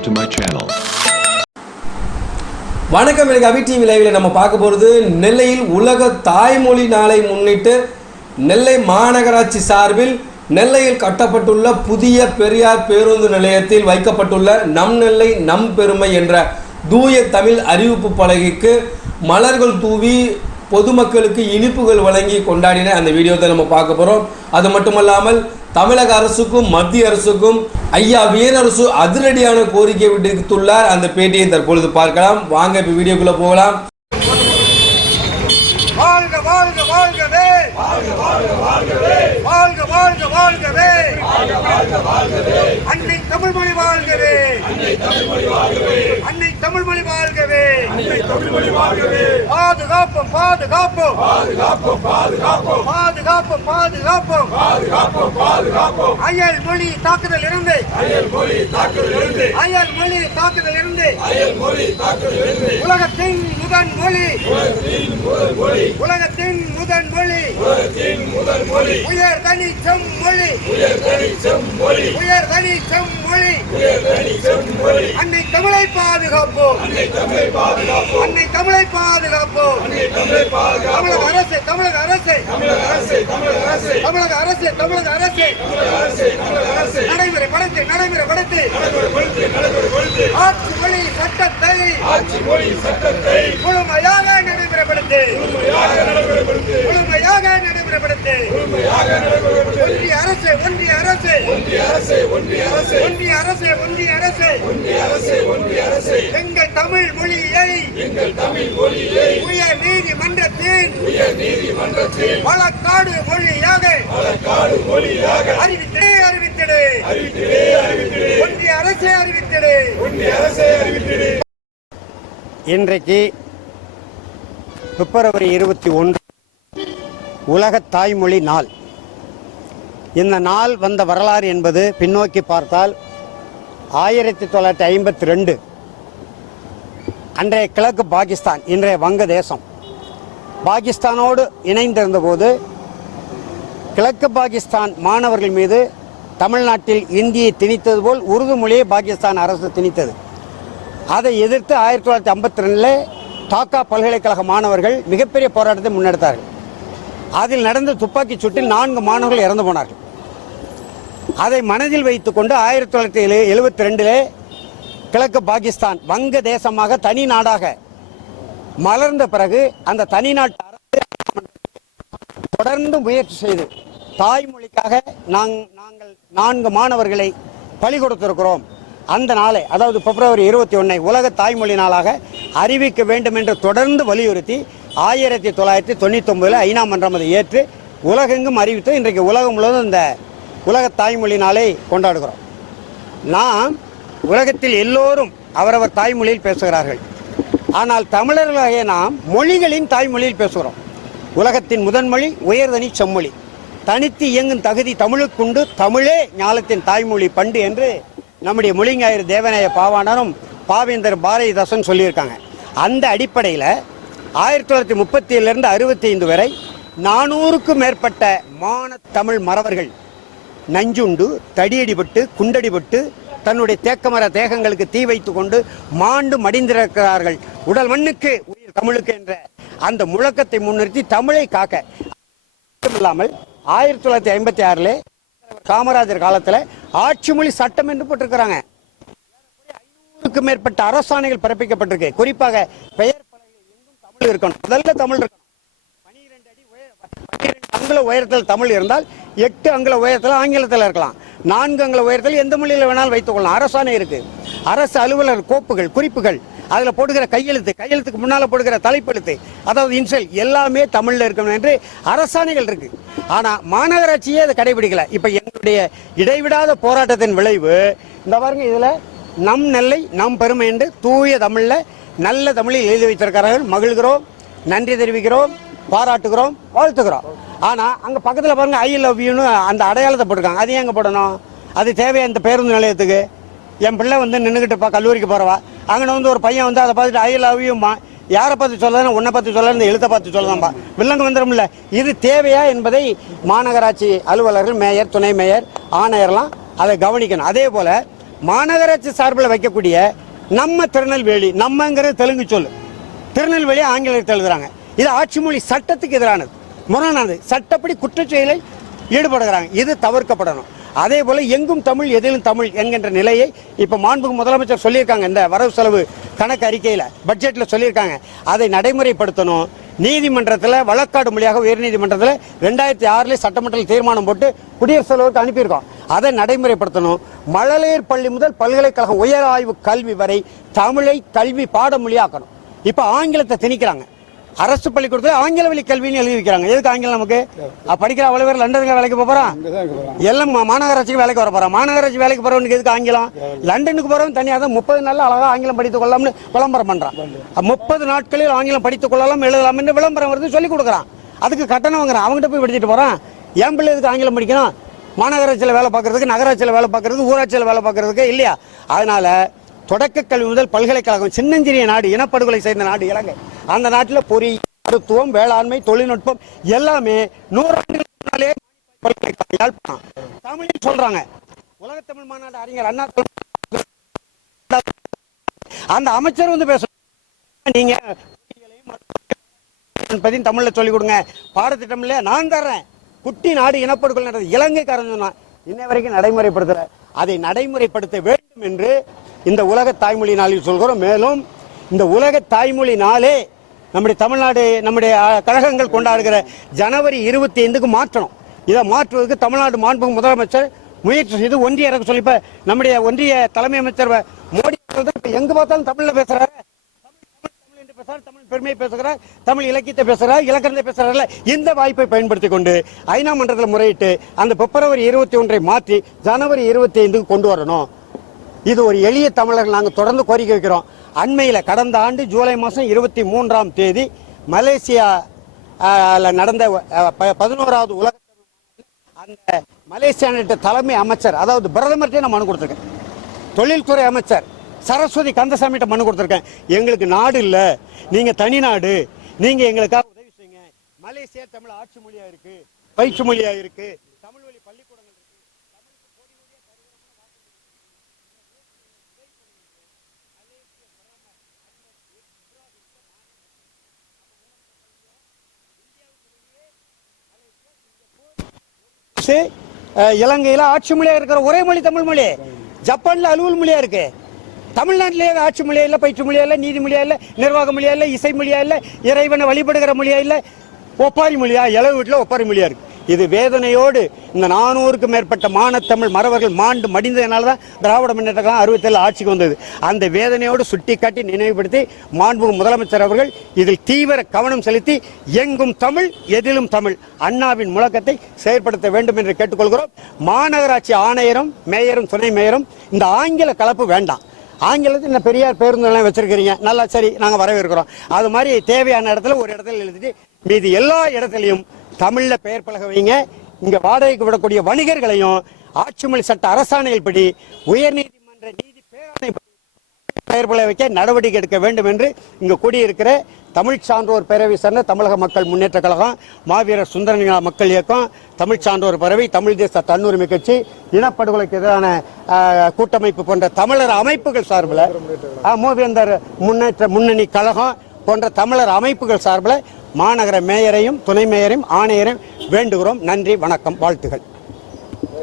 subscribe to my channel. வணக்கம் எனக்கு அபி TV லைவில் நம்ம பார்க்க போகிறது நெல்லையில் உலக தாய்மொழி நாளை முன்னிட்டு நெல்லை மாநகராட்சி சார்பில் நெல்லையில் கட்டப்பட்டுள்ள புதிய பெரியார் பேருந்து நிலையத்தில் வைக்கப்பட்டுள்ள நம் நெல்லை நம் பெருமை என்ற தூய தமிழ் அறிவிப்பு பலகைக்கு மலர்கள் தூவி பொதுமக்களுக்கு இனிப்புகள் வழங்கி கொண்டாடின அந்த வீடியோ தான் நம்ம பார்க்க போகிறோம் அது மட்டுமல்லாமல் தமிழக அரசுக்கும் மத்திய அரசுக்கும் ஐயா வீரரசு அதிரடியான கோரிக்கை விடுத்துள்ளார். அந்த பேட்டியை தற்பொழுது பார்க்கலாம். வாங்க இப்போ வீடியோக்குள்ள போகலாம். வாழ்க வாழ்க வாழ்கவே! வாழ்க வாழ்க வாழ்கவே! வாழ்க வாழ்க வாழ்கவே! அன்னை தமிழ் மொழி வாழ்கவே! அன்னை வாழ்கவே அன்னை தமிழ் மொழி வாழ்கவே. தமிழ் மொழி வாழ்கவே. பாதுகாப்போம் பாதுகாப்போம். பாதுகாப்போம் பாதுகாப்போம். பாதுகாப்போம் பாதுகாப்போம். பாதுகாப்போம் பாதுகாப்போம். அயல் மொழி தாக்குதல் இருந்து அயல் மொழி தாக்குதல் இருந்து அயல் மொழி தாக்குதல் இருந்து அயல் மொழி தாக்குதல் இருந்து முதன் மொழி. உலகத்தின் முதன் மொழி. முதன் மொழி. உயர் தனி செம்மொழி உயர் தனி செம்மொழி உயர் தனி செம்மொழி உயர் தனி செம்மொழி அன்னை தமிழை பாதுகாப்போம். அன்னை தமிழை பாதுகாப்போம். அன்னை தமிழை பாதுகாப்போம். அன்னை தமிழை பாதுகாப்போம். தமிழக அரசு தமிழக அரசு. தமிழக அரசு தமிழக அரசு. தமிழக அரசு தமிழக அரசு. தமிழக அரசு தமிழக அரசு. நடைமுறைப்படுத்து நடைமுறைப்படுத்து நடைமுறைப்படுத்து நடைமுறைப்படுத்து ஆட்சி மொழி சட்டத்தை ஆட்சி மொழி சட்டத்தை முழுமையாக நடைமுறைப்படுத்து. முழுமையாக நடைமுறைப்படுத்து. ஒன்றிய அரசு ஒன்றிய அரசு. ஒன்றிய அரசு ஒன்றிய அரசு. ஒன்றிய அரசு ஒன்றிய அரசு. ஒன்றிய அரசு ஒன்றிய அரசு. எங்கள் தமிழ் மொழியை எங்கள் தமிழ் மொழியை உயர் நீதிமன்றத்தின் உயர் நீதிமன்றத்தின் வழக்காடு மொழியாக வழக்காடு மொழியாக அறிவித்திடு அறிவித்திடு. அறிவித்திடு அறிவித்திடு ஒன்றிய அரசே அறிவித்திடு ஒன்றிய அரசே அறிவித்திடு இன்றைக்கு பிப்ரவரி இருபத்தி ஒன்று உலக தாய்மொழி நாள். இந்த நாள் வந்த வரலாறு என்பது பின்னோக்கி பார்த்தால் ஆயிரத்தி தொள்ளாயிரத்தி ஐம்பத்தி ரெண்டு. அன்றைய கிழக்கு பாகிஸ்தான் இன்றைய வங்கதேசம். பாகிஸ்தானோடு இணைந்திருந்தபோது கிழக்கு பாகிஸ்தான் மாணவர்கள் மீது தமிழ்நாட்டில் இந்தியை திணித்தது போல் உருது மொழியை பாகிஸ்தான் அரசு திணித்தது. அதை எதிர்த்து ஆயிரத்தி தொள்ளாயிரத்தி ஐம்பத்தி ரெண்டில் டாக்கா பல்கலைக்கழக மாணவர்கள் மிகப்பெரிய போராட்டத்தை முன்னெடுத்தார்கள். அதில் நடந்த துப்பாக்கிச் சூட்டில் நான்கு மாணவர்கள் இறந்து போனார்கள். அதை மனதில் வைத்துக்கொண்டு ஆயிரத்தி தொள்ளாயிரத்தி எழுபத்தி ரெண்டிலே கிழக்கு பாகிஸ்தான் வங்க தேசமாக தனி நாடாக மலர்ந்த பிறகு அந்த தனி நாட்டு அரசு தொடர்ந்து முயற்சி செய்து தாய்மொழிக்காக நாங்கள் நான்கு மாணவர்களை பலி கொடுத்திருக்கிறோம். அந்த நாளை அதாவது பிப்ரவரி இருபத்தி ஒன்றை உலக தாய்மொழி நாளாக அறிவிக்க வேண்டும் என்று தொடர்ந்து வலியுறுத்தி ஆயிரத்தி தொள்ளாயிரத்தி தொண்ணூத்தி ஐநா மன்றம் அதை ஏற்று உலகெங்கும் அறிவித்து இன்றைக்கு உலகம் முழுவதும் இந்த உலக தாய்மொழி நாளை கொண்டாடுகிறோம். நாம் உலகத்தில் எல்லோரும் அவரவர் தாய்மொழியில் பேசுகிறார்கள். ஆனால் தமிழர்களாகிய நாம் மொழிகளின் தாய்மொழியில் பேசுகிறோம். உலகத்தின் முதன்மொழி உயர்தனி செம்மொழி. தனித்து இயங்கும் தகுதி தமிழுக்குண்டு தமிழே ஞாலத்தின் தாய்மொழி பண்டு என்று நம்முடைய மொழிஞாயிறு தேவநாய பாவாணரும் பாவேந்தர் பாரதிதாசன் சொல்லியிருக்காங்க. அந்த அடிப்படையில் ஆயிரத்தி தொள்ளாயிரத்தி முப்பத்தி ஏழுலேருந்து அறுபத்தி ஐந்து வரை நானூறுக்கும் மேற்பட்ட மான தமிழ் மறவர்கள் நஞ்சுண்டு தடியடிபட்டு குண்டடிபட்டு தன்னுடைய தேக்கமர தேகங்களுக்கு தீ வைத்து கொண்டு மாண்டு மடிந்திருக்கிறார்கள். உடல் மண்ணுக்கு உயிர் தமிழுக்கு என்ற அந்த முழக்கத்தை முன்னிறுத்தி தமிழை காக்க. மட்டுமில்லாமல் ஆயிரத்தி தொள்ளாயிரத்தி ஐம்பத்தி ஆறுல காமராஜர் காலத்தில் ஆட்சி மொழி சட்டம் என்று போட்டிருக்கிறாங்க. ஐநூறுக்கும் மேற்பட்ட அரசாணைகள் பிறப்பிக்கப்பட்டிருக்கு. குறிப்பாக பெயர் தமிழ் இருக்கணும். முதல்ல தமிழ் இருக்கணும். பனிரெண்டு அடி உயர அங்குல உயரத்தில் தமிழ் இருந்தால் எட்டு அங்குல உயரத்தில் ஆங்கிலத்தில் இருக்கலாம். நான்கு அங்குல உயரத்தில் எந்த மொழியில் வேணாலும் வைத்துக் கொள்ளலாம். அரசாணை இருக்கு. அரசு அலுவலர் கோப்புகள் குறிப்புகள் அதில் போடுகிற கையெழுத்து கையெழுத்துக்கு முன்னால் போடுகிற தலைப்பெழுத்து அதாவது இன்சல் எல்லாமே தமிழில் இருக்கணும் என்று அரசாணைகள் இருக்கு. ஆனால் மாநகராட்சியே அதை கடைபிடிக்கல. இப்போ எங்களுடைய இடைவிடாத போராட்டத்தின் விளைவு இந்த பாருங்க இதில் நம் நெல்லை நம் பெருமை என்று தூய தமிழில் நல்ல தமிழில் எழுதி வைத்திருக்கிறார்கள். மகிழ்கிறோம் நன்றி தெரிவிக்கிறோம் பாராட்டுகிறோம் வாழ்த்துக்கிறோம் ஆனால் அங்கே பக்கத்தில் பாருங்கள் ஐ லவ் யூன்னு அந்த அடையாளத்தை போட்டிருக்காங்க. அது எங்கே போடணும்? அது தேவையா இந்த பேருந்து நிலையத்துக்கு? என் பிள்ளை வந்து நின்றுக்கிட்டுப்பா கல்லூரிக்கு போகிறவா அங்கே வந்து ஒரு பையன் வந்து அதை பார்த்துட்டு ஐ லவ் யூம்மா யாரை பார்த்து சொல்லலாம் உன்னை பார்த்து சொல்லலாம் இந்த எழுத்தை பார்த்து சொல்லலாம்ப்பா. வில்லங்கு வந்துடும்ல இது தேவையா என்பதை மாநகராட்சி அலுவலர்கள் மேயர் துணை மேயர் ஆணையர்லாம் அதை கவனிக்கணும். அதே போல் மாநகராட்சி சார்பில் வைக்கக்கூடிய நம்ம திருநெல்வேலி நம்மங்கிறது தெலுங்கு சொல். திருநெல்வேலி ஆங்கிலத்தில் எழுதுறாங்க. இது ஆட்சி மொழி சட்டத்துக்கு எதிரானது. முரணானது. சட்டப்படி குற்றச்செயலில் ஈடுபடுகிறாங்க. இது தவிர்க்கப்படணும். அதே போல் எங்கும் தமிழ் எதிலும் தமிழ் என்கின்ற நிலையை இப்போ மாண்புக்கு முதலமைச்சர் சொல்லியிருக்காங்க இந்த வரவு செலவு கணக்கு அறிக்கையில் பட்ஜெட்டில் சொல்லியிருக்காங்க. அதை நடைமுறைப்படுத்தணும். நீதிமன்றத்தில் வழக்காடு மொழியாக உயர்நீதிமன்றத்தில் ரெண்டாயிரத்தி ஆறுல சட்டமன்றத்தில் தீர்மானம் போட்டு குடியரசுத் தலைவருக்கு அனுப்பியிருக்கோம். அதை நடைமுறைப்படுத்தணும். மழலையர் பள்ளி முதல் பல்கலைக்கழகம் உயர் ஆய்வு கல்வி வரை தமிழை கல்வி பாடமொழியாக்கணும். இப்போ ஆங்கிலத்தை திணிக்கிறாங்க. அரசு பள்ளிக்கூடத்தில் ஆங்கில வழி கல்வின்னு எழுதி வைக்கிறாங்க. எதுக்கு ஆங்கிலம் நமக்கு? படிக்கிற அவ்வளவு பேர் லண்டனுக்கு வேலைக்கு போக போறான் எல்லாம் மாநகராட்சிக்கு வேலைக்கு வர போறான் மாநகராட்சி வேலைக்கு போறவனுக்கு எதுக்கு ஆங்கிலம்? லண்டனுக்கு போறவன் தனியாக தான் முப்பது நாள்ல அழகா ஆங்கிலம் படித்துக் கொள்ளலாம்னு விளம்பரம் பண்றான். முப்பது நாட்களில் ஆங்கிலம் படித்துக் கொள்ளலாம் எழுதலாம்னு விளம்பரம் வருது சொல்லி கொடுக்குறான். அதுக்கு கட்டணம் வாங்குறான். அவங்ககிட்ட போய் படிச்சுட்டு போறான். என் பிள்ளை எதுக்கு ஆங்கிலம் படிக்கணும்? மாநகராட்சியில் வேலை பார்க்கறதுக்கு நகராட்சியில் வேலை பார்க்கறதுக்கு ஊராட்சியில் வேலை பார்க்கறதுக்கு இல்லையா? அதனால தொடக்க கல்வி முதல் பல்கலைக்கழகம் சின்னஞ்சிறிய நாடு இனப்படுகொலை செய்த நாடு இலங்கை. அந்த நாட்டில் பொறி மருத்துவம் வேளாண்மை தொழில்நுட்பம் எல்லாமே நூறாண்டுகளுக்கு முன்னாலே பல்கலைக்கழகம் யாழ்ப்பாணம் தமிழில் சொல்றாங்க. உலக தமிழ் மாநாடு அறிஞர் அண்ணா அந்த அமைச்சர் வந்து பேச நீங்க பதின் தமிழ்ல சொல்லிக் கொடுங்க. பாடத்திட்டம்ல நான் தர்றேன். குட்டி நாடு இனப்படுகொலை நடந்தது இலங்கைக்காரன் சொன்னான். இன்னை வரைக்கும் நடைமுறைப்படுத்தல. அதை நடைமுறைப்படுத்த வேண்டும் என்று இந்த உலக தாய்மொழி நாளில் சொல்கிறோம். மேலும் இந்த உலக தாய்மொழி நாளே நம்முடைய தமிழ்நாடு நம்முடைய கழகங்கள் கொண்டாடுகிற ஜனவரி இருபத்தி ஐந்துக்கு மாற்றணும். இதை மாற்றுவதற்கு தமிழ்நாடு மாண்புமிகு முதலமைச்சர் முயற்சி செய்து ஒன்றிய அரசு சொல்லி இப்ப நம்முடைய ஒன்றிய தலைமை அமைச்சர் மோடி அவர்கள் இப்ப எங்க பார்த்தாலும் தமிழ்ல பேசுறாரு. தமிழ் தமிழ் பெருமை பேசுகிறார் தமிழ் இலக்கியத்தை பேசுகிறார் இலக்கணத்தை பேசுகிறார்ல இந்த வாய்ப்பை பயன்படுத்தி கொண்டு ஐநா மன்றத்தில் முறையிட்டு அந்த பிப்ரவரி இருபத்தி ஒன்றை மாற்றி ஜனவரி இருபத்தி ஐந்துக்கு கொண்டு வரணும். இது ஒரு எளிய தமிழர்கள் நாங்கள் தொடர்ந்து கோரிக்கை வைக்கிறோம். அண்மையில் கடந்த ஆண்டு ஜூலை மாதம் இருபத்தி மூன்றாம் தேதி மலேசியா ல நடந்த பதினோராவது உலக அந்த மலேசியா தலைமை அமைச்சர் அதாவது பிரதமர்கிட்டே நான் மனு கொடுத்துருக்கேன். தொழில்துறை அமைச்சர் சரஸ்வதி கந்தசாமிகிட்ட மனு கொடுத்துருக்கேன். எங்களுக்கு நாடு இல்லை நீங்கள் தனி நாடு நீங்கள் எங்களுக்காக உதவி செய்யுங்க. மலேசியா தமிழ் ஆட்சி மொழியாக இருக்கு பயிற்சி மொழியாக இருக்குது தமிழ் வழி பள்ளிக்கூடங்கள் இருக்கு தமிழுக்கு கோடி கோடியா தருகிறோம்னு வாக்கு அரசு, அஹ், இலங்கையில் ஆட்சி மொழியாக இருக்கிற ஒரே மொழி தமிழ் மொழி. ஜப்பானில் அலுவல் மொழியாக இருக்கு. தமிழ்நாட்டிலேயே ஆட்சி மொழியா இல்லை பயிற்சி மொழியா இல்லை நீதி மொழியா இல்லை நிர்வாக மொழியா இல்லை இசை மொழியா இல்லை இறைவனை வழிபடுகிற மொழியா இல்லை ஒப்பாரி மொழியா இளவு வீட்டில் ஒப்பாரி மொழியா இருக்கு. இது வேதனையோடு இந்த நானூறுக்கு மேற்பட்ட மானத்தமிழ் மறவர்கள் மாண்டு மடிந்ததுனால தான் திராவிட முன்னேற்ற கழகம் அறுபத்தேழு ஆட்சிக்கு வந்தது. அந்த வேதனையோடு சுட்டிக்காட்டி நினைவுபடுத்தி மாண்புமிகு முதலமைச்சர் அவர்கள் இதில் தீவிர கவனம் செலுத்தி எங்கும் தமிழ் எதிலும் தமிழ் அண்ணாவின் முழக்கத்தை செயற்படுத்த வேண்டும் என்று கேட்டுக்கொள்கிறோம். மாநகராட்சி ஆணையரும் மேயரும் துணை மேயரும் இந்த ஆங்கில கலப்பு வேண்டாம். ஆங்கிலத்தில் இந்த பெரியார் பேருந்தெல்லாம் வச்சிருக்கிறீங்க. நல்லா சரி நாங்கள் வரவேற்கிறோம். அது மாதிரி தேவையான இடத்துல ஒரு இடத்துல எழுதிட்டு மீதி எல்லா இடத்துலையும் தமிழ்ல பெயர் பலகை வைங்க. இங்க வாடகைக்கு விடக்கூடிய வணிகர்களையும் ஆட்சிமொழி சட்ட அரசாணையின்படி உயர்நீதிமன்ற நீதி பேராணைப்படி பெயர் பலகை வைக்க நடவடிக்கை எடுக்க வேண்டும் என்று இங்கு கூடியிருக்கிற தமிழ் சான்றோர் பேரவை சார்ந்த தமிழக மக்கள் முன்னேற்ற கழகம் மாவீரர் சுந்தரலிங்க மக்கள் இயக்கம் தமிழ் சான்றோர் பறவை தமிழ் தேச தன்னுரிமை கட்சி இனப்படுகொலைக்கு எதிரான கூட்டமைப்பு போன்ற தமிழர் அமைப்புகள் சார்பில் மூவேந்தர் முன்னேற்ற முன்னணி கழகம் போன்ற தமிழர் அமைப்புகள் சார்பில் மாநகர மேயரையும் துணை மேயரையும் ஆணையரையும் வேண்டுகிறோம். நன்றி வணக்கம் வாழ்த்துகள்.